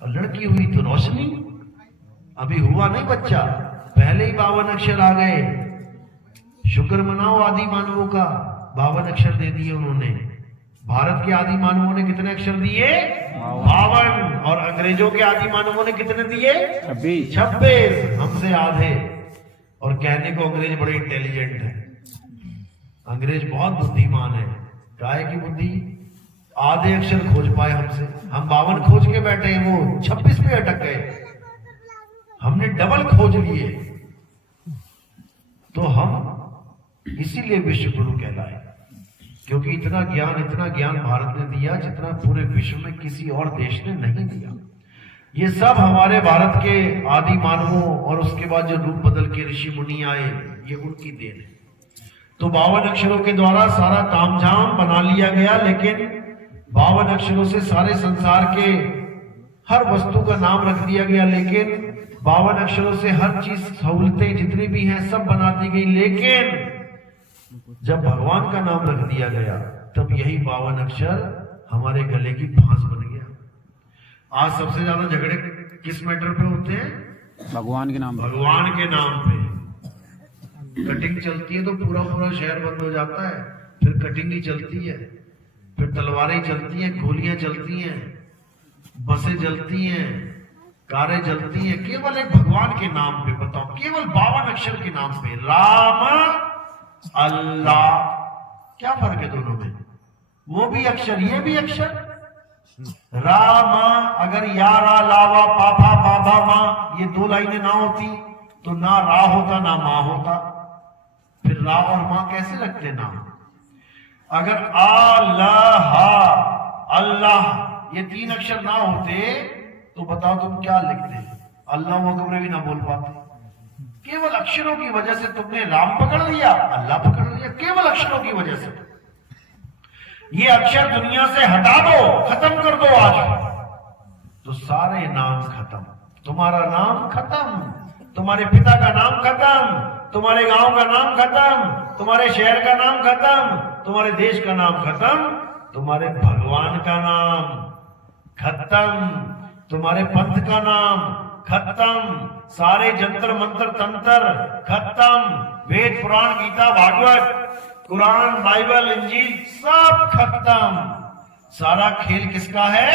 और लड़की हुई तो रोशनी। अभी हुआ नहीं बच्चा, पहले ही 52 अक्षर आ गए। शुक्र मनाओ आदि मानवों का, 52 अक्षर दे दिए उन्होंने। भारत के आदि मानवों ने कितने अक्षर दिए? 52। और अंग्रेजों के आदि मानवों ने कितने दिए? 26। हमसे आधे। और कहने को अंग्रेज बड़े इंटेलिजेंट है, अंग्रेज बहुत बुद्धिमान है। काहे की बुद्धि? आधे अक्षर खोज पाए हमसे, हम 52 खोज के बैठे हैं, वो 26 पे अटक गए। हमने डबल खोज लिए। तो हम इसीलिए विश्व गुरु कहलाए, क्योंकि इतना ज्ञान भारत ने दिया जितना पूरे विश्व में किसी और देश ने नहीं दिया। ये सब हमारे भारत के आदि मानवों और उसके बाद जो रूप बदल के ऋषि मुनि आए, ये उनकी देन है। तो 52 अक्षरों के द्वारा सारा तामझाम बना लिया गया, लेकिन 52 अक्षरों से सारे संसार के हर वस्तु का नाम रख दिया गया। लेकिन 52 अक्षरों से हर चीज, सहूलतें जितनी भी हैं सब बना दी गई। लेकिन जब भगवान का नाम रख दिया गया, तब यही 52 अक्षर हमारे गले की फांस बन गया। आज सबसे ज्यादा झगड़े किस मैटर पे होते हैं? भगवान के नाम पे। भगवान के नाम पे कटिंग चलती है तो पूरा पूरा शहर बंद हो जाता है, फिर कटिंग ही चलती है, फिर तलवारें चलती हैं, गोलियां चलती हैं, बसें जलती हैं, कारें जलती हैं, केवल एक भगवान के नाम पे। बताओ, केवल 52 अक्षर के नाम पे। राम, अल्लाह, क्या फर्क है दोनों में? वो भी अक्षर, ये भी अक्षर। राम, अगर यारा लावा पापा बाबा माँ, ये 2 लाइनें ना होती तो ना रा होता ना माँ होता। फिर रा और माँ कैसे रखते नाम? अगर अल्लाह, अल्लाह, ये 3 अक्षर ना होते तो बताओ तुम क्या लिखते? अल्लाह अकबर भी ना बोल पाते। केवल अक्षरों की वजह से तुमने राम पकड़ लिया, अल्लाह पकड़ लिया, केवल अक्षरों की वजह से। ये अक्षर दुनिया से हटा दो, खत्म कर दो आज, तो सारे नाम खत्म। तुम्हारा नाम खत्म, तुम्हारे पिता का नाम खत्म, तुम्हारे गांव का नाम खत्म, तुम्हारे शहर का नाम खत्म, तुम्हारे देश का नाम खत्म, तुम्हारे भगवान का नाम खत्म, तुम्हारे पंथ का नाम खत्म, सारे जंतर मंत्र तंत्र खत्म, वेद पुराण गीता भागवत कुरान बाइबल इंजील सब खत्म। सारा खेल किसका है?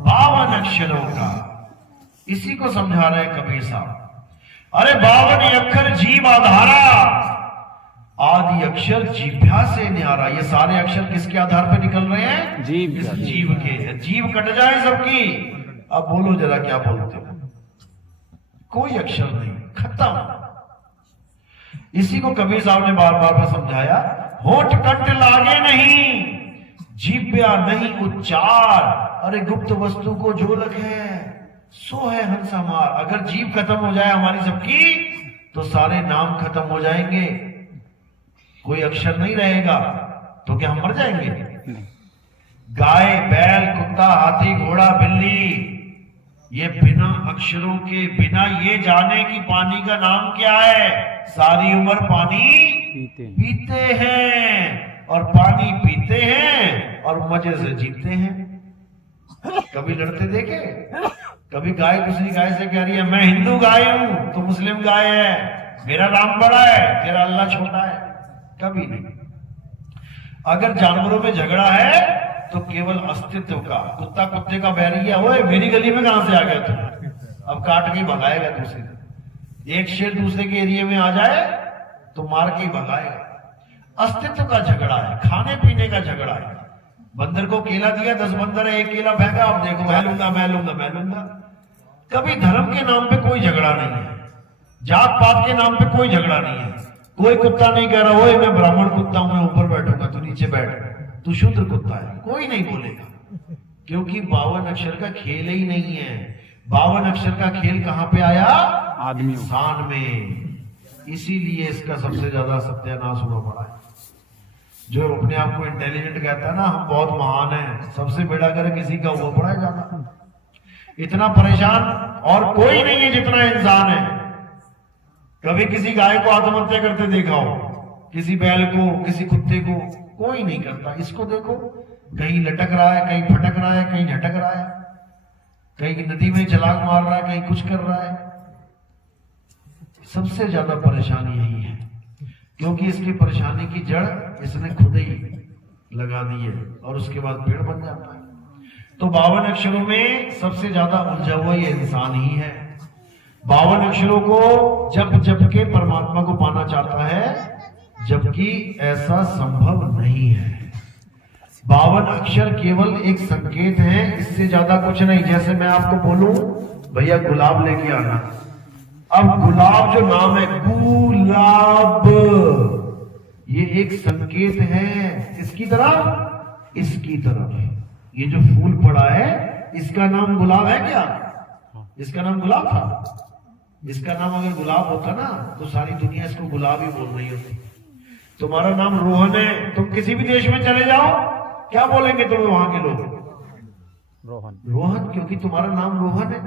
52 अक्षरों का। इसी को समझा रहे कबीर साहब। अरे 52 अक्षर जीव आधारा, आदि अक्षर जीभ्या से न्यारा। ये सारे अक्षर किसके आधार पर निकल रहे हैं? जीव। इस जीव के। जीव कट जाए सबकी। अब बोलो जरा क्या बोलते हो? कोई अक्षर नहीं, खत्म। इसी को कबीर साहब ने बार बार समझाया। होठ कंठ लागे नहीं, जीभ्या नहीं उच्चार। अरे गुप्त वस्तु को जो लगे सो है हंस हमार। अगर जीभ खत्म हो जाए हमारी सबकी, तो सारे नाम खत्म हो जाएंगे, कोई अक्षर नहीं रहेगा। तो क्या हम मर जाएंगे? गाय बैल कुत्ता हाथी घोड़ा बिल्ली, ये बिना अक्षरों के, बिना ये जाने कि पानी का नाम क्या है, सारी उम्र पानी पीते हैं और पानी पीते हैं और मजे से जीते हैं। कभी लड़ते देखे? कभी गाय दूसरी गाय से कह रही है मैं हिंदू गाय हूं, तो मुस्लिम गाय है, मेरा राम बड़ा है, तेरा अल्लाह छोटा है? कभी नहीं। अगर जानवरों में झगड़ा है तो केवल अस्तित्व का। कुत्ता कुत्ते का बैरी है, ओए मेरी गली में कहां से आ गया तू? अब काट के ही भगाएगा दूसरे। एक शेर दूसरे के एरिया में आ जाए तो मार के ही भगाएगा। अस्तित्व का झगड़ा है, खाने पीने का झगड़ा है। बंदर को केला दिया, 10 बंदर है, एक केला फेंका, अब देखो मैं लूंगा मैं लूंगा मैं लूंगा। कभी धर्म के नाम पे कोई झगड़ा नहीं है, जात पात के नाम पे कोई झगड़ा नहीं है। कोई कुत्ता नहीं कह रहा ओए मैं ब्राह्मण कुत्ता हूं, मैं ऊपर बैठूंगा तू नीचे बैठ, तू शूद्र कुत्ता है, कोई नहीं बोलेगा। क्योंकि 52 अक्षर का खेल ही नहीं है। 52 अक्षर का खेल कहां पे आया? आदमी इंसान में। इसीलिए इसका सबसे ज्यादा सत्यानाश हुआ पड़ा है। जो अपने आप को इंटेलिजेंट कहता है ना, हम बहुत महान हैं, सबसे बेड़ा करे किसी का हुआ पड़ा है ज्यादा। इतना परेशान और कोई नहीं है जितना इंसान है। कभी किसी गाय को आत्महत्या करते देखा हो? किसी बैल को, किसी कुत्ते को? कोई नहीं करता। इसको देखो, कहीं लटक रहा है, कहीं फटक रहा है, कहीं झटक रहा है। कहीं नदी में छलांग मार रहा है, कहीं कुछ कर रहा है। सबसे ज्यादा परेशानी यही है, क्योंकि इसकी परेशानी की जड़ इसने खुद ही लगा दी है और उसके बाद पेड़ बन जाता है। तो 52 अक्षरों में सबसे ज्यादा उलझा हुआ ये इंसान ही है। 52 अक्षरों को जप जप के परमात्मा को पाना चाहता है, जबकि ऐसा संभव नहीं है। 52 अक्षर केवल एक संकेत है, इससे ज्यादा कुछ नहीं। जैसे मैं आपको बोलूं भैया गुलाब लेके आना, अब गुलाब जो नाम है गुलाब, ये एक संकेत है किसकी तरफ? इसकी तरफ। ये जो फूल पड़ा है इसका नाम गुलाब है क्या? इसका नाम गुलाब था? इसका नाम अगर गुलाब होता ना तो सारी दुनिया इसको गुलाब ही बोल रही होती। तुम्हारा नाम रोहन है, तुम किसी भी देश में चले जाओ, क्या बोलेंगे तुम्हें वहां के लोग? रोहन। रोहन, क्योंकि तुम्हारा नाम रोहन है।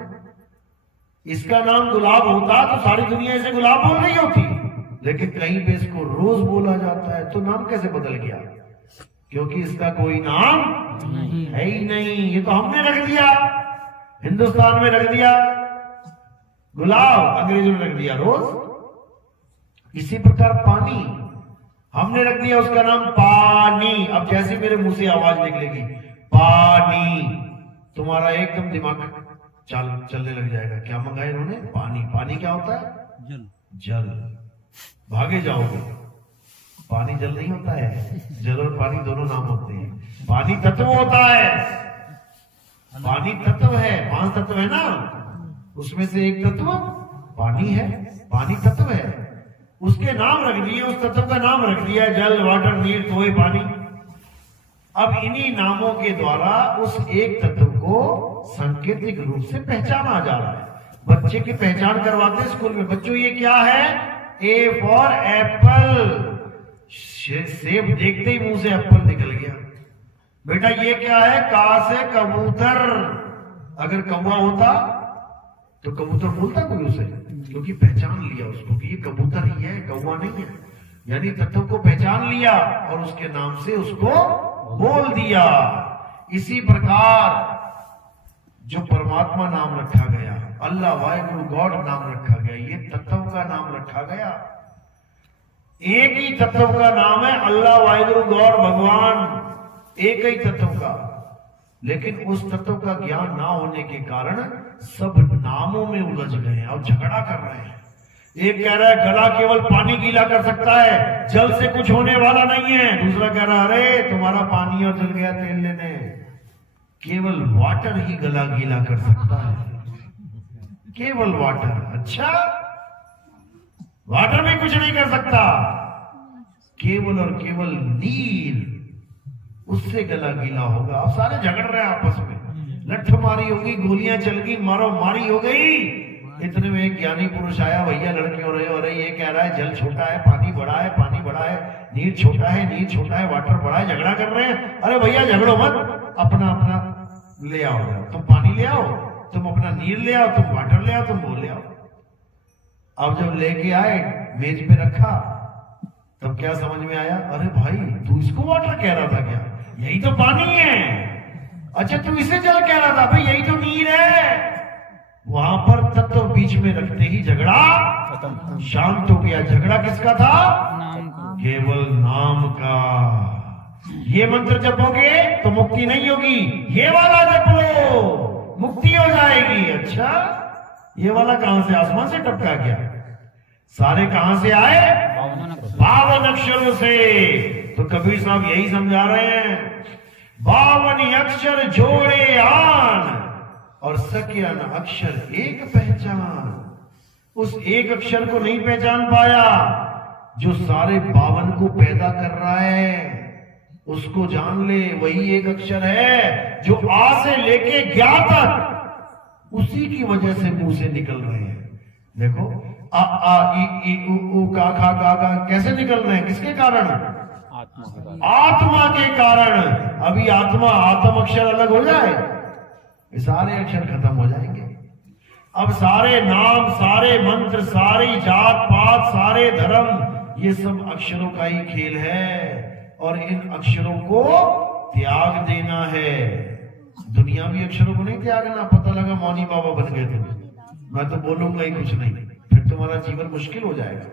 इसका नाम गुलाब होता तो सारी दुनिया इसे गुलाब बोल रही होती, लेकिन कहीं पे इसको रोज बोला जाता है। तो नाम कैसे बदल गया? क्योंकि इसका कोई नाम है ही नहीं। ये तो हमने रख दिया, हिंदुस्तान में रख दिया गुलाब, अंग्रेजों ने रख दिया रोज। इसी प्रकार पानी हमने रख दिया उसका नाम पानी। अब जैसे मेरे मुंह से आवाज निकलेगी पानी, तुम्हारा एकदम दिमाग चलने लग जाएगा। क्या मंगाया इन्होंने? पानी। पानी क्या होता है? जल। जल। भागे जाओगे। पानी जल नहीं होता है, जल और पानी दोनों नाम होते हैं। पानी तत्व होता है, पानी तत्व है, 5 तत्व है ना, उसमें से एक तत्व पानी है। पानी तत्व है, उसके नाम रख दिए, उस तत्व का नाम रख दिया जल, वाटर, नीर, तोय, पानी। अब इन्हीं नामों के द्वारा उस एक तत्व को सांकेतिक रूप से पहचाना जा रहा है। बच्चे की पहचान करवाते हैं स्कूल में, बच्चों ये क्या है? A for Apple. सेब देखते ही मुंह से एप्पल निकल गया। बेटा ये क्या है? का से कबूतर। अगर कौवा होता तो कबूतर बोलता कोई उसे? क्योंकि पहचान लिया उसको कि ये कबूतर ही है, कौवा नहीं है। यानी तत्व को पहचान लिया और उसके नाम से उसको बोल दिया। इसी प्रकार जो परमात्मा नाम रखा गया, अल्लाह वाहिगुरु गॉड नाम रखा गया, ये तत्व का नाम रखा गया। एक ही तत्व का नाम है अल्लाह वाहिगुरु गॉड, भगवान, एक ही तत्व का। लेकिन उस तत्व का ज्ञान ना होने के कारण सब नामों में उलझ गए हैं और झगड़ा कर रहे हैं। एक कह रहा है गला केवल पानी गीला कर सकता है, जल से कुछ होने वाला नहीं है। दूसरा कह रहा है अरे तुम्हारा पानी और जल गया तेल लेने, केवल वाटर ही गला गीला कर सकता है, केवल वाटर। अच्छा, वाटर में कुछ नहीं कर सकता, केवल और केवल नीर, उससे गला गीला होगा। अब सारे झगड़ रहे हैं आपस में, लठ मारी होगी, गोलियां चल गई, मारो मारी हो गई। इतने में एक ज्ञानी पुरुष आया, भैया लड़के हो रहे हो, अरे ये कह रहा है जल छोटा है, पानी बड़ा है, पानी बड़ा है, नीर छोटा है, नीर छोटा है, वाटर बड़ा है, झगड़ा कर रहे हैं। अरे भैया झगड़ो मत, अपना अपना ले आओ, तुम पानी ले आओ, तुम अपना नीर ले आओ, तुम वाटर ले आओ, तुम वो ले आओ। अब जब लेके आए मेज पे रखा, तब क्या समझ में आया? अरे भाई तू इसको वाटर कह रहा था क्या? यही तो पानी है। अच्छा तू इसे जल कह रहा था, भाई यही तो नीर है। वहां पर तत्व बीच में रखते ही झगड़ा शांत हो गया। झगड़ा किसका था? नाम का, केवल नाम का। ये मंत्र जपोगे तो मुक्ति नहीं होगी, ये वाला जप लो मुक्ति हो जाएगी। अच्छा, ये वाला कहां से? आसमान से टपका गया? सारे कहां से आए? 52 अक्षरों से। तो कबीर साहब यही समझा रहे हैं, 52 अक्षर जोड़े आन और सकियन अक्षर एक पहचान। उस एक अक्षर को नहीं पहचान पाया जो सारे 52 को पैदा कर रहा है, उसको जान ले। वही एक अक्षर है जो आ से लेके ज्ञा तक उसी की वजह से मुंह से निकल रहे हैं। देखो आ आ ई ई उ उ का खा गा कैसे निकल रहे हैं? किसके कारण? आत्मा के कारण। अभी आत्मा, आत्म अक्षर अलग हो जाए, सारे अक्षर खत्म हो जाएंगे। अब सारे नाम, सारे मंत्र, सारी जात पात, सारे धर्म, ये सब अक्षरों का ही खेल है और इन अक्षरों को त्याग देना है। दुनिया भी अक्षरों को नहीं त्यागना। पता लगा लगा मौनी बाबा बन गए तुम, मैं तो बोलूंगा ही कुछ नहीं, फिर तुम्हारा जीवन मुश्किल हो जाएगा।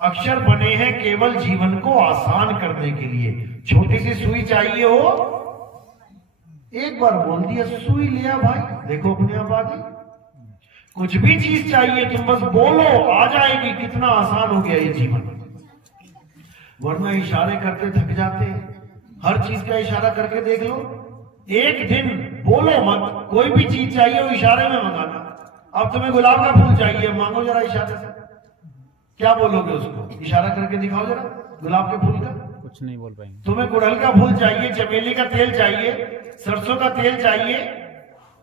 अक्षर बने हैं केवल जीवन को आसान करने के लिए। छोटी सी सुई चाहिए हो, एक बार बोल दिया सुई लिया भाई, देखो अपने आप आ गई। कुछ भी चीज चाहिए तुम बस बोलो, आ जाएगी। कितना आसान हो गया ये जीवन। वरना इशारे करते थक जाते हैं, हर चीज का इशारा करके देख लो। एक दिन बोलो मत, कोई भी चीज चाहिए वो इशारे में मंगाना। अब तुम्हें गुलाब का फूल चाहिए, मांगो जरा इशारे से, क्या बोलोगे उसको? इशारा करके दिखाओ जरा गुलाब के फूल का, कुछ नहीं बोल पाएंगे। तुम्हें गुड़हल का फूल चाहिए, चमेली का तेल चाहिए, सरसों का तेल चाहिए,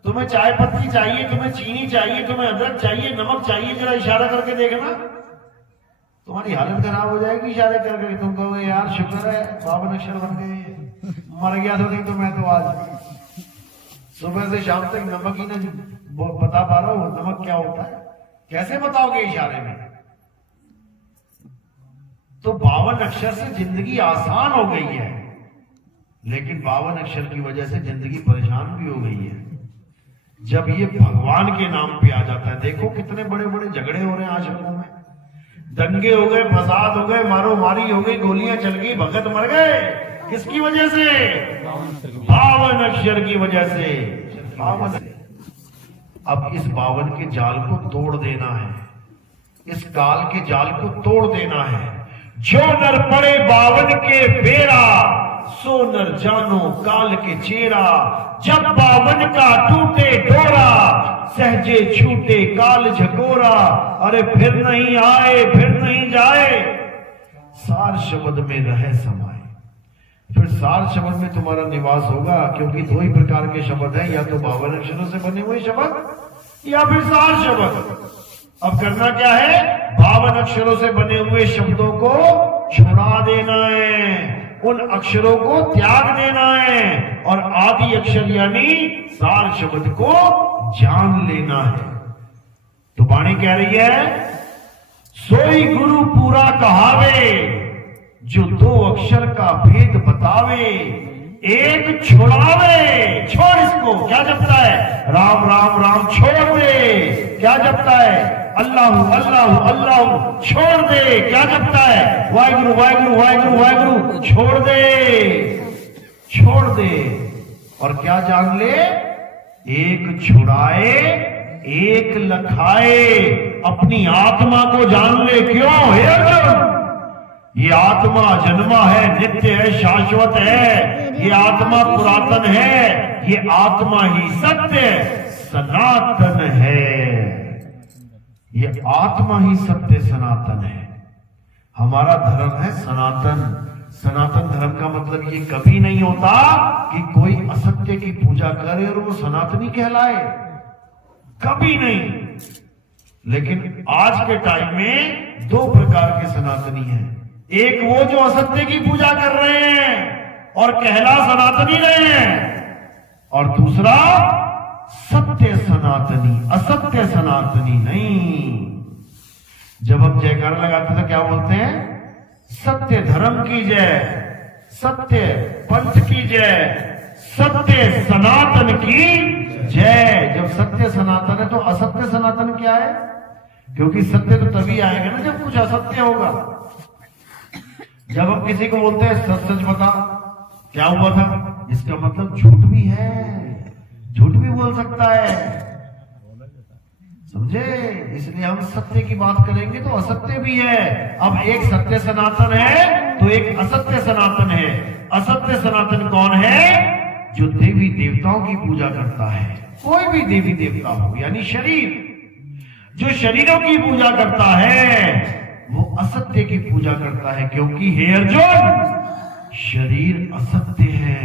तुम्हें चाय पत्ती चाहिए, तुम्हें चीनी चाहिए, तुम्हें अदरक चाहिए, नमक चाहिए, जरा इशारा करके देखना, तुम्हारी हालत खराब हो जाएगी। इशारे करके तुम कहोगे यार शुक्र है 52 अक्षर बन गए, मर गया तो नहीं तो मैं तो आज सुबह से शाम तक नमक ही नहीं बता पा रहा हूं नमक क्या होता है, कैसे बताओगे इशारे में? तो 52 अक्षर से जिंदगी आसान हो गई है, लेकिन 52 अक्षर की वजह से जिंदगी परेशान भी हो गई है। जब ये भगवान के नाम पे आ जाता है, देखो कितने बड़े बड़े झगड़े हो रहे हैं आश्रमों में, दंगे हो गए, फसाद हो गए, मारो मारी हो गई, गोलियां चल गई, भगत मर गए। किसकी वजह से? 52 अक्षर की वजह से। 52। अब इस 52 के जाल को तोड़ देना है, इस काल के जाल को तोड़ देना है। जो नर पड़े 52 के बेड़ा, सो नर जानो काल के चेरा। जब 52 का टूटे डोरा, सहजे छूटे काल झकोरा। अरे फिर नहीं आए फिर नहीं जाए, सार शब्द में रहे समाए। फिर सार शब्द में तुम्हारा निवास होगा, क्योंकि दो ही प्रकार के शब्द हैं, या तो 52 अक्षरों से बने हुए शब्द या फिर सार शब्द। अब करना क्या है? 52 अक्षरों से बने हुए शब्दों को छुड़ा देना है, उन अक्षरों को त्याग देना है और आदि अक्षर यानी सार शब्द को जान लेना है। तो वाणी कह रही है, सोई गुरु पूरा कहावे, जो 2 अक्षर का भेद बतावे। एक छुड़ावे, छोड़ इसको, क्या जपता है? राम राम राम, छोड़ दे, क्या जपता है? अल्लाह अल्लाह अल्लाह, छोड़ दे, क्या जपता है? वाहिगुरु वाहिगुरु वाहिगुरु वाहिगुरु, छोड़ दे, छोड़ दे। और क्या जान ले? एक छुड़ाए एक लखाए, अपनी आत्मा को जान ले। क्यों? हे अर्जुन, ये आत्मा जन्मा है, नित्य है, शाश्वत है, ये आत्मा पुरातन है, ये आत्मा ही सत्य सनातन है, ये आत्मा ही सत्य सनातन है। हमारा धर्म है सनातन। सनातन धर्म का मतलब ये कभी नहीं होता कि कोई असत्य की पूजा करे और वो सनातनी कहलाए, कभी नहीं। लेकिन आज के टाइम में 2 प्रकार के सनातनी हैं। एक वो जो असत्य की पूजा कर रहे हैं और कहला सनातनी रहे हैं, और दूसरा सत्य सनातनी, असत्य सनातनी नहीं। जब हम जयकारा लगाते तो क्या बोलते हैं? सत्य धर्म की जय, सत्य पंथ की जय, सत्य सनातन की जय। जब सत्य सनातन है तो असत्य सनातन क्या है? क्योंकि सत्य तो तभी आएगा ना जब कुछ असत्य होगा। जब हम किसी को बोलते हैं सच सच बता क्या हुआ था, इसका मतलब झूठ भी है, झूठ भी बोल सकता है, समझे? इसलिए हम सत्य की बात करेंगे तो असत्य भी है। अब एक सत्य सनातन है तो एक असत्य सनातन है। असत्य सनातन कौन है? जो देवी देवताओं की पूजा करता है, कोई भी देवी देवता हो, यानी शरीर, जो शरीरों की पूजा करता है वो असत्य की पूजा करता है। क्योंकि हे अर्जुन, शरीर असत्य है,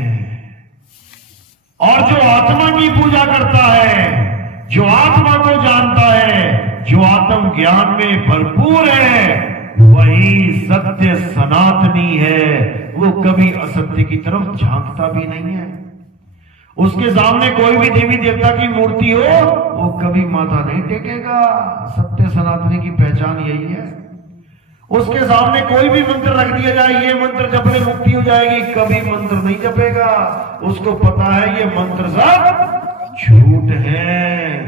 और जो आत्मा की पूजा करता है, जो आत्मा को जानता है, जो आत्म ज्ञान में भरपूर है, वही सत्य सनातनी है। वो कभी असत्य की तरफ झांकता भी नहीं है। उसके सामने कोई भी देवी देवता की मूर्ति हो, वो कभी माथा नहीं टेकेगा। सत्य सनातनी की पहचान यही है। उसके सामने कोई भी मंत्र रख दिया जाए, ये मंत्र जपने मुक्ति हो जाएगी, कभी मंत्र नहीं जपेगा। उसको पता है ये मंत्र सब झूठ है।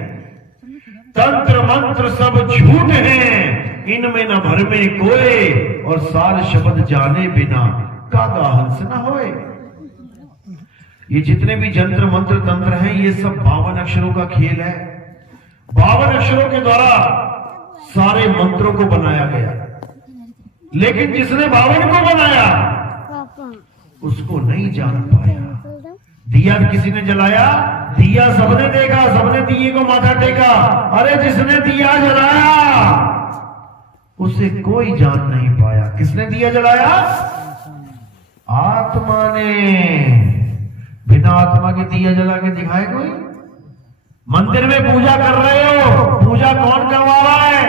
मंत्र सब झूठ हैं, इनमें न भर में कोई, और सार शब्द जाने बिना कागा हंस न होए। ये जितने भी जंत्र मंत्र तंत्र हैं, ये सब 52 अक्षरों का खेल है। 52 अक्षरों के द्वारा सारे मंत्रों को बनाया गया, लेकिन जिसने 52 को बनाया उसको नहीं जान पाया। दिया किसी ने जलाया, दिया सबने देखा, सबने दिए को माथा टेका। अरे जिसने दिया जलाया उसे कोई जान नहीं पाया। किसने दिया जलाया? आत्मा ने। बिना आत्मा के दिया जला के दिखाए कोई? मंदिर में पूजा कर रहे हो, पूजा कौन करवा रहा है?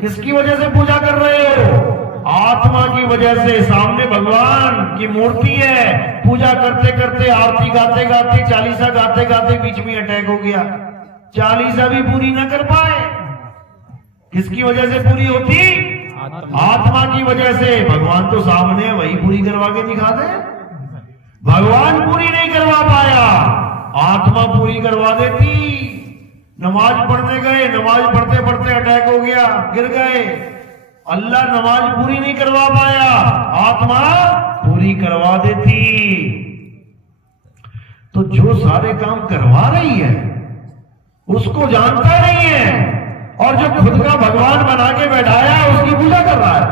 किसकी वजह से पूजा कर रहे हो? आत्मा की वजह से। सामने भगवान की मूर्ति है, पूजा करते करते, आरती गाते गाते, चालीसा गाते गाते बीच में अटैक हो गया, चालीसा भी पूरी ना कर पाए। किसकी वजह से पूरी होती? आत्मा की वजह से। भगवान तो सामने है, वही पूरी करवा के दिखा दे। भगवान पूरी नहीं करवा पाया, आत्मा पूरी करवा देती। नमाज पढ़ने गए, नमाज पढ़ते पढ़ते अटैक हो गया, गिर गए। अल्लाह नमाज पूरी नहीं करवा पाया, आत्मा पूरी करवा देती। तो जो सारे काम करवा रही है उसको जानता नहीं है, और जो खुद का भगवान बना के बैठाया उसकी पूजा कर रहा है।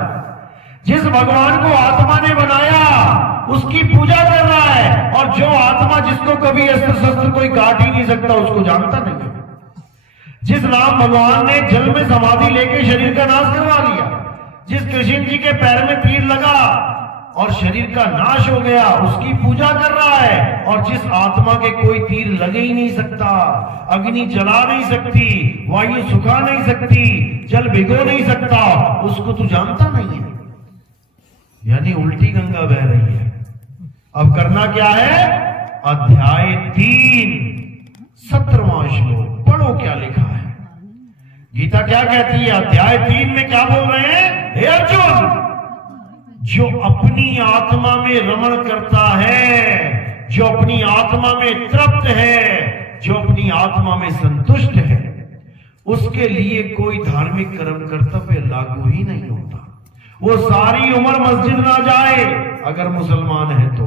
जिस भगवान को आत्मा ने बनाया उसकी पूजा कर रहा है, और जो आत्मा जिसको कभी अस्त्र शस्त्र कोई काट ही नहीं सकता उसको जानता नहीं है। जिस राम भगवान ने जल में समाधि लेके शरीर का नाश करवा लिया, जिस कृष्ण जी के पैर में तीर लगा और शरीर का नाश हो गया, उसकी पूजा कर रहा है। और जिस आत्मा के कोई तीर लगे ही नहीं सकता, अग्नि जला नहीं सकती, वायु सुखा नहीं सकती, जल भिगो नहीं सकता, उसको तू जानता नहीं है। यानी उल्टी गंगा बह रही है। अब करना क्या है? अध्याय 3 17वां श्लोक पढ़ो, क्या लिखा है। गीता क्या कहती है? अध्याय 3 में क्या बोल रहे हैं? हे अर्जुन, जो अपनी आत्मा में रमण करता है, जो अपनी आत्मा में तृप्त है, जो अपनी आत्मा में संतुष्ट है, उसके लिए कोई धार्मिक कर्म कर्तव्य लागू ही नहीं होता। वो सारी उम्र मस्जिद ना जाए अगर मुसलमान है तो,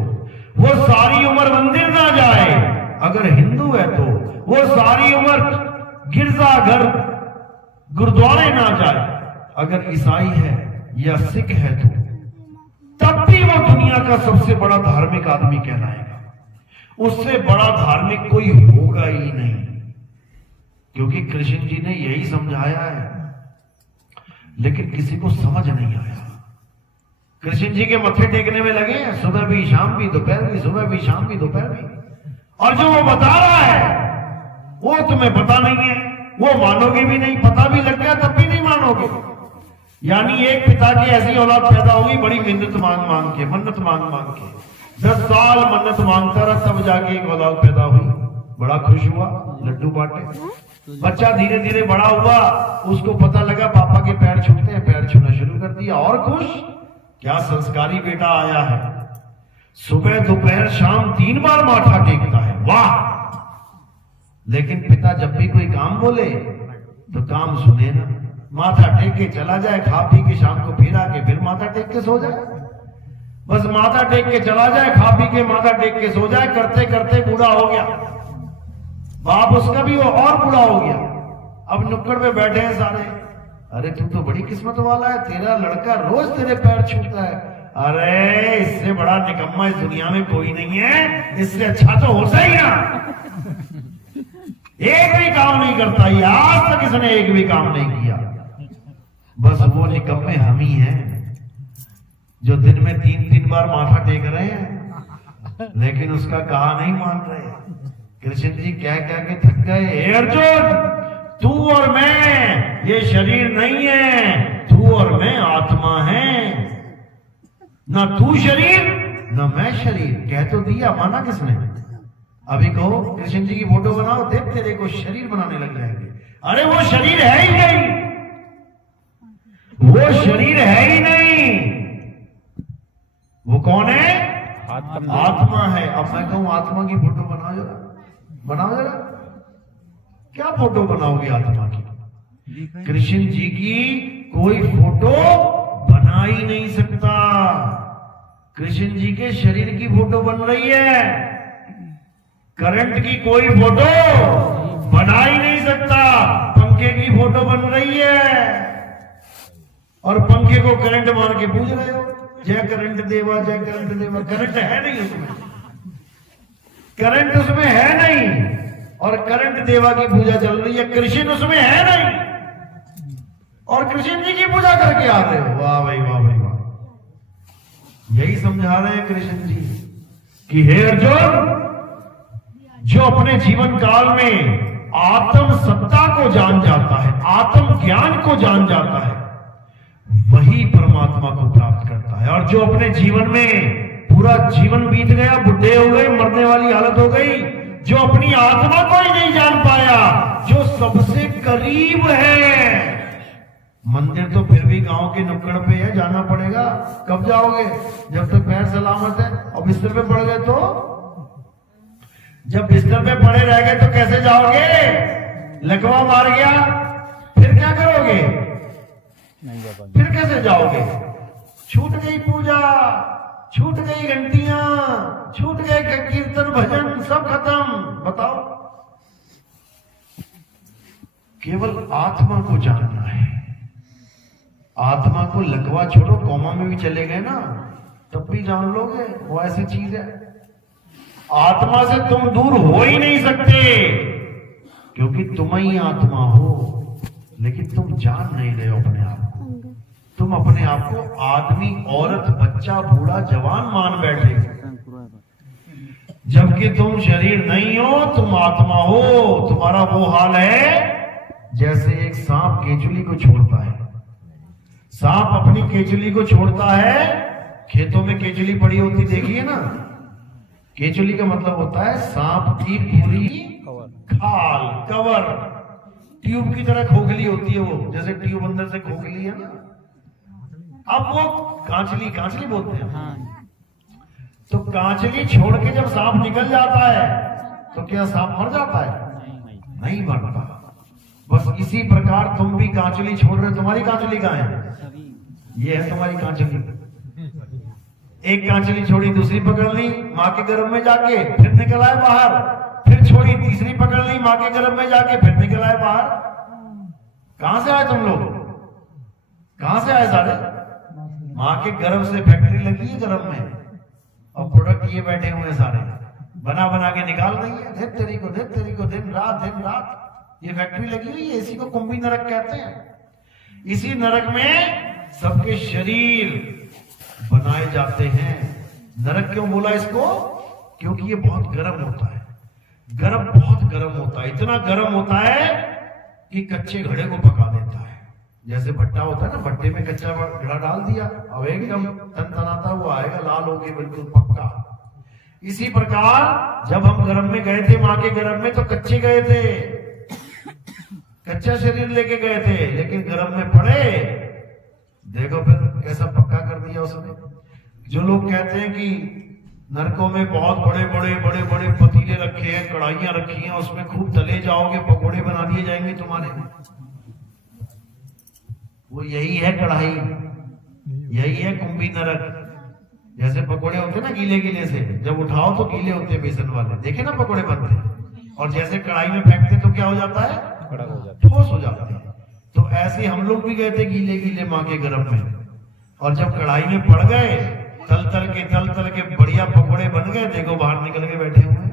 वो सारी उम्र मंदिर ना जाए अगर हिंदू है तो, वो सारी उम्र गिरजाघर गुरुद्वारे ना जाए अगर ईसाई है या सिख है तो, तब भी वो दुनिया का सबसे बड़ा धार्मिक आदमी कहलाएगा। उससे बड़ा धार्मिक कोई होगा ही नहीं, क्योंकि कृष्ण जी ने यही समझाया है, लेकिन किसी को समझ नहीं आया। कृष्ण जी के मत्थे टेकने में लगे हैं, सुबह भी शाम भी दोपहर भी, सुबह भी शाम भी दोपहर भी, और जो वो बता रहा है वो तुम्हें पता नहीं है, वो मानोगे भी नहीं, पता भी लग गया तब भी नहीं मानोगे। यानी एक पिता की ऐसी औलाद पैदा होगी, बड़ी मिन्नत मांग मांग के, मन्नत मांग मांग के, 10 साल मन्नत मांगता रहा, तब जाके एक औलाद पैदा हुई। बड़ा खुश हुआ, लड्डू बांटे। बच्चा धीरे धीरे बड़ा हुआ, उसको पता लगा पापा के पैर छूते हैं, पैर छूना शुरू कर दिया, और खुश, क्या संस्कारी बेटा आया है। सुबह दोपहर शाम 3 बार माथा टेकता है, वाह। लेकिन पिता जब भी कोई काम बोले तो काम सुने ना, माथा टेक के चला जाए, खा पी के शाम को फिर आके फिर माथा टेक के सो जाए। बस माथा टेक के चला जाए, खा पी के माथा टेक के सो जाए, करते करते बूढ़ा हो गया। बाप उसका भी वो और बूढ़ा हो गया। अब नुक्कड़ पे बैठे हैं सारे, अरे तू तो बड़ी किस्मत वाला है, तेरा लड़का रोज तेरे पैर छूता है। अरे इससे बड़ा निकम्मा इस दुनिया में कोई नहीं है, इससे अच्छा तो हो सही ना। एक भी काम नहीं करता ये, आज तक इसने एक भी काम नहीं किया। बस वो निकम्मे हम ही हैं जो दिन में 3-3 बार माथा टेक रहे हैं, लेकिन उसका कहा नहीं मान रहे। कृष्ण जी कह कह के थक गए, हे अर्जुन, तू और मैं ये शरीर नहीं है, तू और मैं आत्मा है। ना तू शरीर ना मैं शरीर, कह तो दिया, माना किसने? अभी कहो कृष्ण जी की फोटो बनाओ, देख तेरे को शरीर बनाने लग जाएंगे। अरे वो शरीर है ही नहीं, वो शरीर है ही नहीं। वो कौन है? आत्मा है। अब मैं कहूं आत्मा की फोटो बनाओ जरा, बनाओ जरा। क्या फोटो बनाओगे आत्मा की? कृष्ण जी की कोई फोटो बना ही नहीं सकता। कृष्ण जी के शरीर की फोटो बन रही है, करंट की कोई फोटो बना ही नहीं सकता। पंखे की फोटो बन रही है और पंखे को करंट मान के पूज रहे हो, जय करंट देवा, जय करंट देवा। करंट है नहीं उसमें, करंट उसमें है नहीं, और करंट देवा की पूजा चल रही है, कृष्ण उसमें है नहीं, और कृष्ण जी की पूजा करके आ रहे हो। वाह भाई वाह भाई वाह। यही समझा रहे हैं कृष्ण जी कि हे अर्जुन, जो अपने जीवन काल में आत्म सत्ता को जान जाता है, आत्म ज्ञान को जान जाता है, वही परमात्मा को प्राप्त करता है। और जो अपने जीवन में पूरा जीवन बीत गया, बुढ़े हो गए, मरने वाली हालत हो गई, जो अपनी आत्मा को ही नहीं जान पाया, जो सबसे करीब है। मंदिर तो फिर भी गांव के नुक्कड़ पे है, जाना पड़ेगा। कब जाओगे? जब तक पैर सलामत है। और बिस्तर पे पड़ गए तो, जब बिस्तर पे पड़े रह गए तो कैसे जाओगे? लकवा मार गया, फिर क्या करोगे? फिर कैसे जाओगे? छूट गई पूजा, छूट गई घंटियां, छूट गए कीर्तन भजन, सब खत्म। बताओ, केवल आत्मा को जानना है। आत्मा को लकवा छोड़ो, कोमा में भी चले गए ना, तब भी जान लोगे। वो ऐसी चीज है, आत्मा से तुम दूर हो ही नहीं सकते, क्योंकि तुम ही आत्मा हो। लेकिन तुम जान नहीं रहे हो अपने आप को। तुम अपने आप को आदमी, औरत, बच्चा, बूढ़ा, जवान मान बैठे हो, जबकि तुम शरीर नहीं हो, तुम आत्मा हो। तुम्हारा वो हाल है जैसे एक सांप केचुली को छोड़ता है। सांप अपनी केचुली को छोड़ता है, खेतों में केचुली पड़ी होती देखिए ना। केचुली का मतलब होता है सांप की पूरी खाल, कवर, ट्यूब की तरह खोखली होती है वो, जैसे ट्यूब अंदर से खोखली है ना। अब वो कांचली, कांचली बोलते हैं। तो कांचली छोड़ के जब सांप निकल जाता है तो क्या सांप मर जाता है? नहीं मरता। बस इसी प्रकार तुम भी कांचली छोड़ रहे। तुम्हारी कांचली कहाँ है? ये है तुम्हारी कांचली। एक कांचली छोड़ी, दूसरी पकड़ ली माँ के गर्भ में जाके, फिर निकल आए बाहर। फिर छोड़ी, तीसरी पकड़ ली माँ के गर्भ में जाके, फिर निकल आए बाहर। कहां से आए तुम लोग? कहां से आए सारे? माँ के गर्भ से फैक्ट्री लगी है गर्भ में, और प्रोडक्ट ये बैठे हुए सारे बना बना के निकाल रही है। दिन तेरी को, दिन तेरी को, दिन रात ये फैक्ट्री लगी हुई है। इसी को कुंभी नरक कहते हैं। इसी नरक में सबके शरीर बनाए जाते हैं। नरक क्यों बोला इसको? क्योंकि ये बहुत गर्म होता है। गर्म, बहुत गर्म होता है। इतना गर्म होता है कि कच्चे घड़े को पका देता है। जैसे भट्टा होता है ना, भट्टे में कच्चा घड़ा डाल दिया, अब एकदम तनतनाता हुआ आएगा, लाल हो गया, बिल्कुल पक्का। इसी प्रकार जब हम गर्भ में गए थे माँ के गर्भ में, तो कच्चे गए थे, कच्चा शरीर लेके गए थे, लेकिन गर्भ में पड़े, देखो फिर कैसा पक्का कर दिया उसने। जो लोग कहते हैं कि नरकों में बहुत बड़े बड़े बड़े बड़े पतीले रखे हैं, कढ़ाइयां रखी हैं, उसमें खूब तले जाओगे, पकोड़े बना दिए जाएंगे तुम्हारे, वो यही है कढ़ाई, यही है कुंभी नरक। जैसे पकोड़े होते ना गीले गीले से, जब उठाओ तो गीले होते हैं बेसन वाले, देखे ना पकोड़े बनते हैं, और जैसे कढ़ाई में फेंकते तो क्या हो जाता है? ठोस हो जाते हैं। तो ऐसे हम लोग भी गए थे गीले गीले माँ के गर्भ में, और जब कढ़ाई में पड़ गए, तल तल के बढ़िया पकोड़े बन गए, देखो बाहर निकल के बैठे हुए।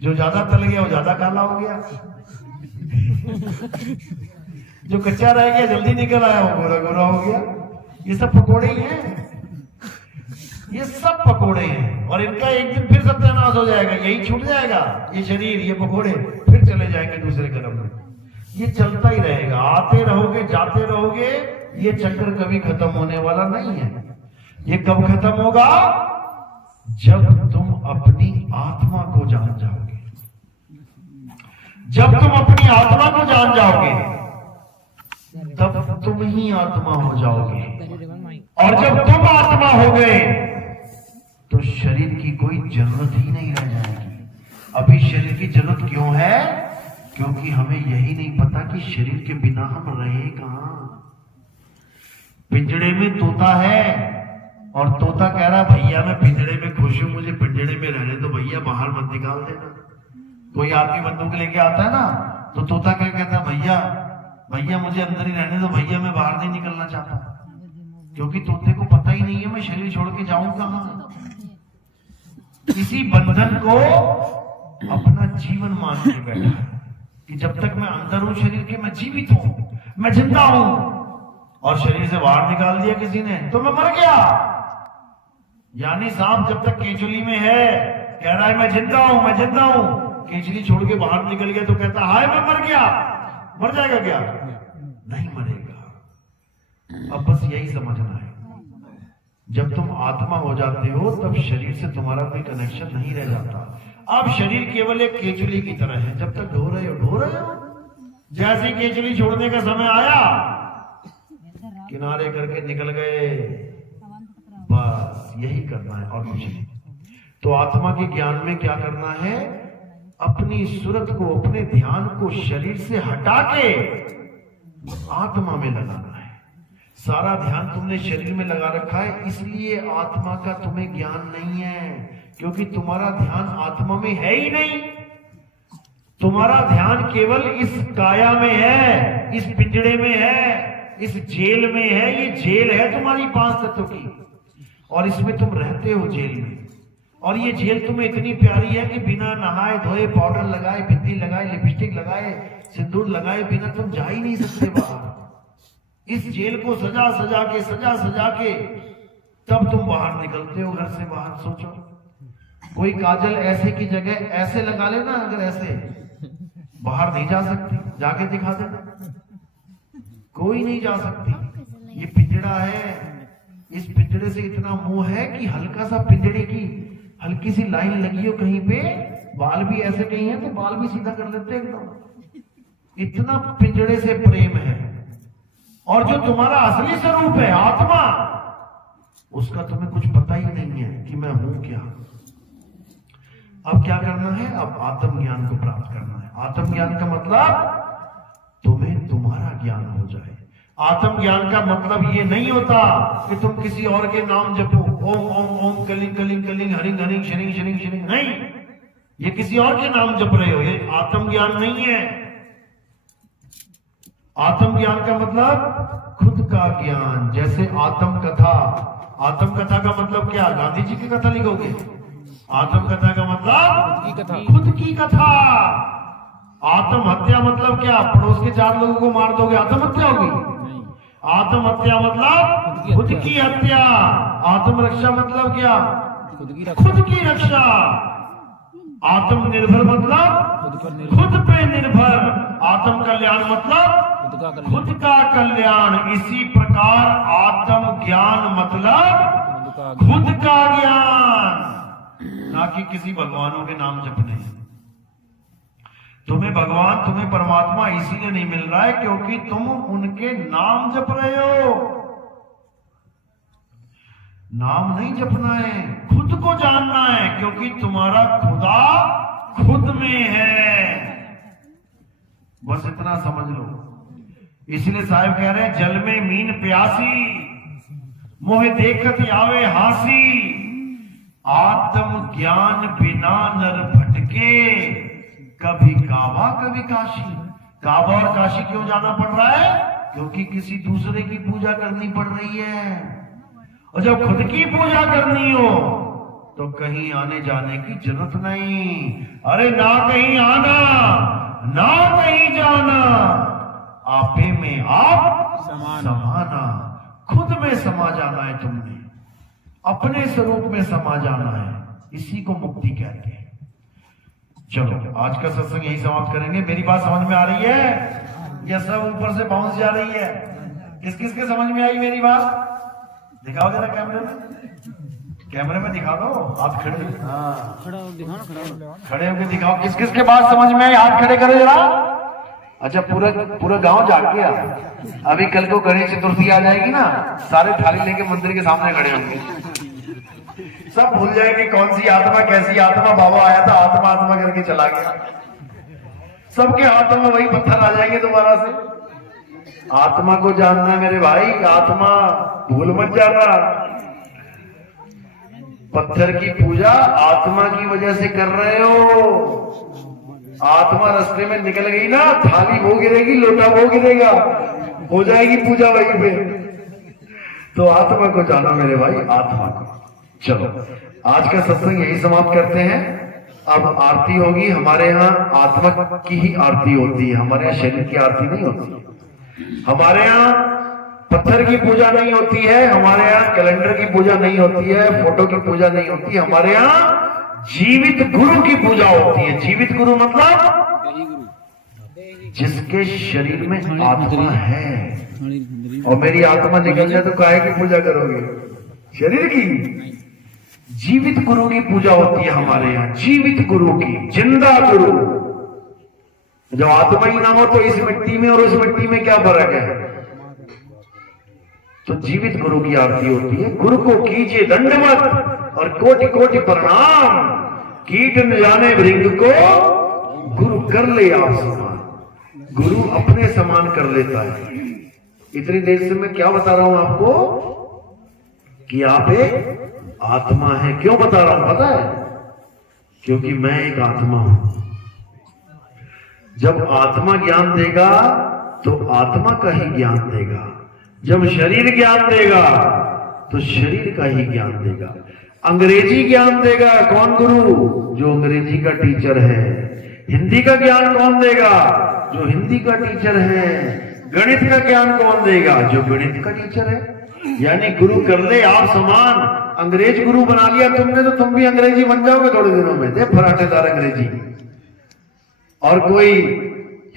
जो ज्यादा तल गया वो ज्यादा काला हो गया, जो कच्चा रह गया जल्दी निकल आया वो गोरा गोरा हो गया। ये सब पकोड़े ही हैं, ये सब पकोड़े हैं, और इनका एक दिन फिर सत्यानाश हो जाएगा, यही छूट जाएगा, ये शरीर, ये पकोड़े, फिर चले जाएंगे दूसरे कर्म में। ये चलता ही रहेगा, आते रहोगे जाते रहोगे, ये चक्कर कभी खत्म होने वाला नहीं है। ये कब खत्म होगा? जब तुम अपनी आत्मा को जान जाओगे। जब तुम अपनी आत्मा को जान जाओगे तब तुम ही आत्मा हो जाओगे, और जब तुम आत्मा हो गए तो शरीर की कोई जरूरत ही नहीं रह जाएगी। अभी शरीर की जरूरत क्यों है? क्योंकि हमें यही नहीं पता कि शरीर के बिना हम रहे कहां। पिंजड़े में तोता है और तोता कह रहा भैया मैं पिंजड़े में खुश हूं, मुझे पिंजड़े में रहने तो भैया बाहर मत निकाल देना। कोई आदमी बंदूक लेके आता है ना तो तोता क्या कहता है, भैया भैया मुझे अंदर ही रहने दो भैया, मैं बाहर नहीं निकलना चाहता। क्योंकि तोते को पता ही नहीं है मैं शरीर छोड़ के जाऊं कहां। इसी बंधन को अपना जीवन मान के बैठा है कि जब तक मैं अंदर हूं शरीर के, मैं जीवित हूं, मैं जिंदा हूं, और शरीर से बाहर निकाल दिया किसी ने तो मैं मर गया। यानी सांप जब तक केचुली में है कह रहा है मैं जिंदा हूं, मैं जिंदा हूं, केचुली छोड़ के बाहर निकल गया तो कहता हाय मैं मर गया। मर जाएगा क्या? नहीं मरेगा। अब बस यही समझना है, जब तुम आत्मा हो जाते हो तब शरीर से तुम्हारा कोई कनेक्शन नहीं रह जाता। अब शरीर केवल एक केचुली की तरह है, जब तक ढो रहे हो। जैसे केचुली छोड़ने का समय आया किनारे करके निकल गए, बस यही करना है और कुछ नहीं। तो आत्मा के ज्ञान में क्या करना है, अपनी सूरत को, अपने ध्यान को शरीर से हटा के आत्मा में लगाना है। सारा ध्यान तुमने शरीर में लगा रखा है, इसलिए आत्मा का तुम्हें ज्ञान नहीं है, क्योंकि तुम्हारा ध्यान आत्मा में है ही नहीं। तुम्हारा ध्यान केवल इस काया में है, इस पिंजड़े में है, इस जेल में है। ये जेल है तुम्हारी 5 तत्व की, और इसमें तुम रहते हो जेल में। और ये जेल तुम्हें इतनी प्यारी है कि बिना नहाए धोए, पाउडर लगाए, बिंदी लगाए, लिपस्टिक लगाए, सिंदूर लगाए बिना तुम जा ही नहीं सकते बाहर। इस जेल को सजा सजा के तब तुम बाहर निकलते हो घर से बाहर। सोचो कोई काजल ऐसे की जगह ऐसे लगा लेना, अगर ऐसे बाहर नहीं जा सकती, जाके दिखा देना, कोई नहीं जा सकती। ये पिंजड़ा है, इस पिंजड़े से इतना मोह है कि हल्का सा पिंजड़े की हल्की सी लाइन लगी हो कहीं पे, बाल भी ऐसे कहीं है तो बाल भी सीधा कर लेते हैं एकदम। इतना पिंजड़े से प्रेम है। और जो तुम्हारा असली स्वरूप है आत्मा, उसका तुम्हें कुछ पता ही नहीं है कि मैं हूं क्या। अब क्या करना है, अब आत्म ज्ञान को प्राप्त करना है। आत्म ज्ञान का मतलब तुम्हें तुम्हारा ज्ञान हो जाए। आत्म ज्ञान का मतलब ये नहीं होता कि तुम किसी और के नाम जपो, Om Om Om Kalinga Kalinga Kalinga hurrying hurrying sharing sharing sharing, नहीं, ये किसी और के नाम जप रहे हो, ये आत्म ज्ञान नहीं है। आत्म ज्ञान का मतलब खुद का ज्ञान। जैसे आत्म कथा, आत्म कथा का मतलब क्या, गांधी जी की कथा लिखोगे? आत्म कथा का मतलब खुद की कथा। आत्महत्या मतलब क्या, पड़ोस के 4 लोगों को मार दोगे, आत्महत्या होगी? आत्महत्या मतलब खुद की हत्या। आत्मरक्षा मतलब क्या, खुद की रक्षा। आत्मनिर्भर मतलब खुद पे निर्भर। आत्म कल्याण मतलब खुद का कल्याण। इसी प्रकार आत्म ज्ञान मतलब खुद का ज्ञान, ना कि किसी भगवानों के नाम जपने। तुम्हें भगवान, तुम्हें परमात्मा इसीलिए नहीं मिल रहा है क्योंकि तुम उनके नाम जप रहे हो। नाम नहीं जपना है, खुद को जानना है, क्योंकि तुम्हारा खुदा खुद में है। बस इतना समझ लो। इसलिए साहब कह रहे हैं, जल में मीन प्यासी, मोह देखत आवे हासी, आत्म ज्ञान बिना नर भटके, कभी काबा कभी काशी। काबा और काशी क्यों जाना पड़ रहा है? क्योंकि किसी दूसरे की पूजा करनी पड़ रही है। और जब खुद की पूजा करनी हो तो कहीं आने जाने की जरूरत नहीं। अरे ना कहीं आना ना कहीं जाना, आपे में आप समाना। खुद में समा जाना है तुमने, अपने स्वरूप में समा जाना है। इसी को मुक्ति कहते हैं। चलो आज का सत्संग यही समाप्त करेंगे। मेरी बात समझ में आ रही है या सब ऊपर से बाउंस जा रही है? किस किस के समझ में आई मेरी बात? दिखाओ जरा कैमरे में, कैमरे में दिखा दो। हाथ खड़े, हाँ खड़े होकर दिखाओ। किस किस के बात समझ में आई? हाथ खड़े करो जरा। अच्छा, पूरा गांव जाग गया। अभी कल को गणेश चतुर्थी आ जाएगी ना, सारे थाली लेके मंदिर के सामने खड़े होंगे, सब भूल जाएंगे कौन सी आत्मा कैसी आत्मा। बाबा आया था आत्मा आत्मा करके चला गया। सबके हाथों में वही पत्थर आ जाएंगे दोबारा से। आत्मा को जानना है मेरे भाई, आत्मा भूल मत जाना। पत्थर की पूजा आत्मा की वजह से कर रहे हो। आत्मा रास्ते में निकल गई ना, थाली वो गिरेगी, लोटा वो गिरेगा, हो जाएगी पूजा वहीं पे। तो आत्मा को जानो मेरे भाई, आत्मा को। चलो आज का सत्संग यही समाप्त करते हैं। अब आरती होगी। हमारे यहाँ आत्मा की ही आरती होती है, हमारे यहाँ शरीर की आरती नहीं होती। हमारे यहाँ पत्थर की पूजा नहीं होती है, हमारे यहाँ कैलेंडर की पूजा नहीं होती है, फोटो की पूजा नहीं होती है। हमारे यहाँ जीवित गुरु की पूजा होती है। जीवित गुरु मतलब जिसके शरीर में आत्मा है। और मेरी आत्मा निकल जाए तो काहे की पूजा करोगे? शरीर की। जीवित गुरु की पूजा होती है हमारे यहाँ, जीवित गुरु की, जिंदा गुरु। जब आत्मा ही ना हो तो इस मिट्टी में और उस मिट्टी में क्या फर्क है? तो जीवित गुरु की आरती होती है। गुरु को कीजिए दंडवत और कोटि कोटि प्रणाम। कीट न जाने भृंग को गुरु कर ले आप समान। गुरु अपने समान कर लेता है। इतनी देर से मैं क्या बता रहा हूं आपको कि आप एक आत्मा है। क्यों बता रहा हूं पता है? क्योंकि मैं एक आत्मा हूं। जब आत्मा ज्ञान देगा तो आत्मा का ही ज्ञान देगा। जब शरीर ज्ञान देगा तो शरीर का ही ज्ञान देगा। अंग्रेजी ज्ञान देगा कौन? गुरु, जो अंग्रेजी का टीचर है। हिंदी का ज्ञान कौन देगा? जो हिंदी का टीचर है। गणित का ज्ञान कौन देगा? जो गणित का टीचर है। यानी गुरु कर ले आप समान। अंग्रेज गुरु बना लिया तुमने तो तुम भी अंग्रेजी बन जाओगे थोड़े दिनों में। दे फराटेदार अंग्रेजी। और कोई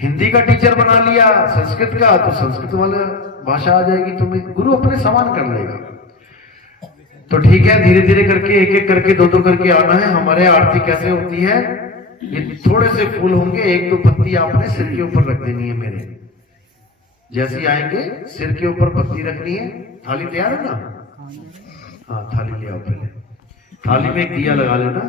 हिंदी का टीचर बना लिया संस्कृत का, तो संस्कृत वाला भाषा आ जाएगी तुम्हें। गुरु अपने समान कर लेगा। तो ठीक है, धीरे धीरे करके एक एक करके दो दो करके आना है। हमारे आरती कैसे होती है? ये थोड़े से फूल होंगे, एक दो पत्ती आपने सिर के ऊपर रख देनी है मेरे। जैसे ही आएंगे सिर के ऊपर पत्ती रखनी है। थाली तैयार है ना? हाँ थाली ले आओ पहले। थाली में एक दिया लगा लेना।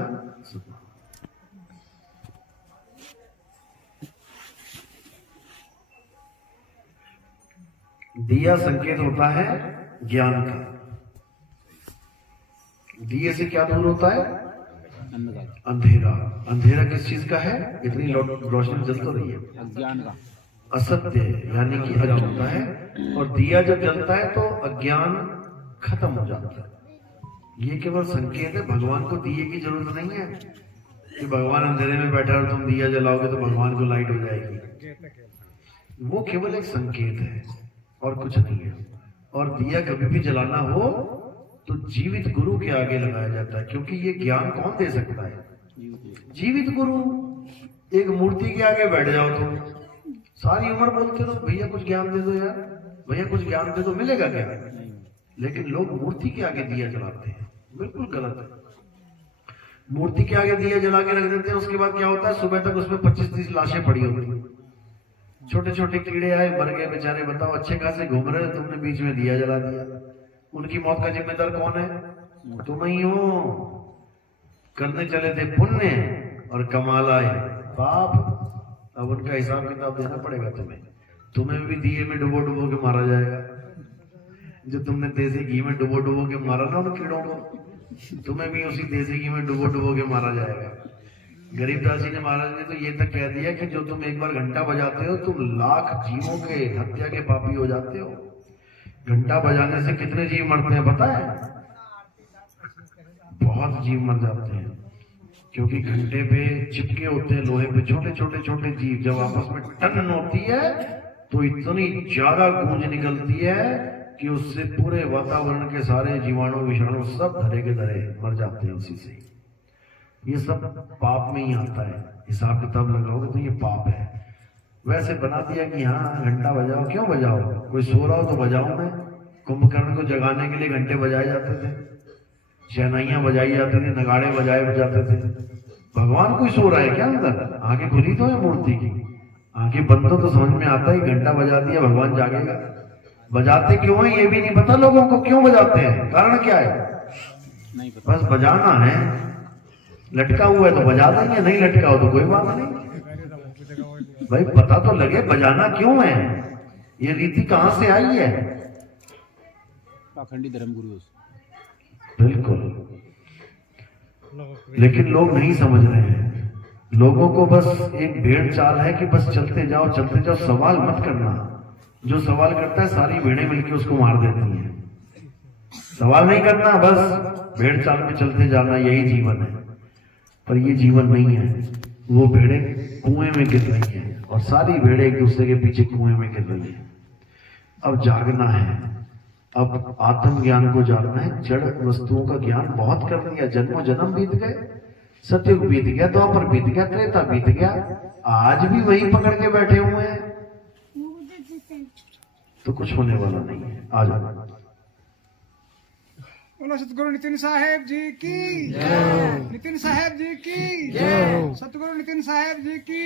दिया संकेत होता है ज्ञान का। दिए से क्या दूर होता है? अंधेरा। अंधेरा किस चीज का है? इतनी रोशनी जल तो रही है। अज्ञान का। असत्य यानी कि अज्ञानता है। और दिया जब जलता है तो अज्ञान खत्म हो जाता है। ये केवल संकेत है। भगवान को दिए की जरूरत नहीं है कि भगवान अंधेरे में बैठा और तुम दिया जलाओगे तो भगवान को लाइट हो जाएगी। वो केवल एक संकेत है और कुछ नहीं है। और दिया कभी भी जलाना हो तो जीवित गुरु के आगे लगाया जाता है, क्योंकि ये ज्ञान कौन दे सकता है? जीवित गुरु। एक मूर्ति के आगे बैठ जाओ तुम, सारी उम्र बोलते रहो भैया कुछ ज्ञान दे दो यार, भैया कुछ ज्ञान दे दो, मिलेगा क्या? लेकिन लोग मूर्ति के आगे दिया जलाते हैं। बिल्कुल गलत है। मूर्ति के आगे दिया जला के रख देते हैं। उसके बाद क्या होता है? सुबह तक उसमें 25-30 लाशें पड़ी होती हैं। छोटे छोटे कीड़े आए, मर गए बेचारे। बताओ, अच्छे खासे घूम रहे, तुमने बीच में दिया जला दिया। उनकी मौत का जिम्मेदार कौन है? तुम ही हो। करने चले थे पुण्य और कमाल आए पाप। अब उनका हिसाब किताब देना पड़ेगा तुम्हें। तुम्हें भी दिए में डुबो डुबो के मारा जाएगा। जो तुमने देसी घी में डुबो डुबो के मारा ना उन कीड़ों को, तुम्हें भी उसी देसी घी में डुबो डुबो के मारा जाएगा। गरीबदास जी ने महाराज ने तो ये तक कह दिया कि जो तुम एक बार घंटा बजाते हो तुम लाख जीवों के हत्या के पापी हो जाते हो। घंटा बजाने से कितने जीव मरते हैं पता है? बहुत जीव मर जाते हैं, क्योंकि घंटे पे चिपके होते हैं लोहे पे छोटे छोटे छोटे जीव। जब आपस में टन होती है तो इतनी ज्यादा गूंज निकलती है कि उससे पूरे वातावरण के सारे जीवाणु विषाणु सब धरे के धरे मर जाते हैं उसी से। ये सब पाप में ही आता है। हिसाब किताब लगाओगे तो ये पाप है। वैसे बना दिया कि हाँ घंटा बजाओ। क्यों बजाओ? कोई सो रहा हो तो बजाओ। मैं कुंभकर्ण को जगाने के लिए घंटे बजाए जाते थे, शहनाइयां बजाई जाती थी, नगाड़े बजाए जाते थे। भगवान कोई सो रहा है क्या अंदर? आंखें खुली तो है मूर्ति की। आंखें बंद तो समझ में आता है घंटा बजा दिया भगवान जागेगा। बजाते क्यों है ये भी नहीं पता लोगों को। क्यों बजाते हैं? कारण क्या है? बस बजाना है। लटका हुआ है तो बजा देंगे, नहीं लटका हो तो कोई बात नहीं। भाई पता तो लगे बजाना क्यों है, ये रीति कहां से आई है। पाखंडी धर्मगुरु। बिल्कुल, लेकिन लोग नहीं समझ रहे हैं। लोगों को बस एक भेड़ चाल है कि बस चलते जाओ चलते जाओ, सवाल मत करना। जो सवाल करता है सारी भेड़ें मिलकर उसको मार देती हैं। सवाल नहीं करना, बस भेड़ चाल में चलते जाना, यही जीवन है। पर ये जीवन नहीं है। वो भेड़ें कुएं में गिर रही हैं और सारी भेड़ें एक दूसरे के पीछे कुएं में गिर रही हैं। अब जागना है, अब आत्म ज्ञान को जानना है। जड़ वस्तुओं का ज्ञान बहुत कर लिया, जन्मों जन्म बीत गए, सतयुग बीत गया, द्वापर बीत गया, त्रेता बीत गया, आज भी वही पकड़ के बैठे हुए हैं, तो कुछ होने वाला नहीं है। आ जाओ। बोलो सतगुरु नितिन साहेब जी की, नितिन साहेब जी की, सतगुरु नितिन साहेब जी की।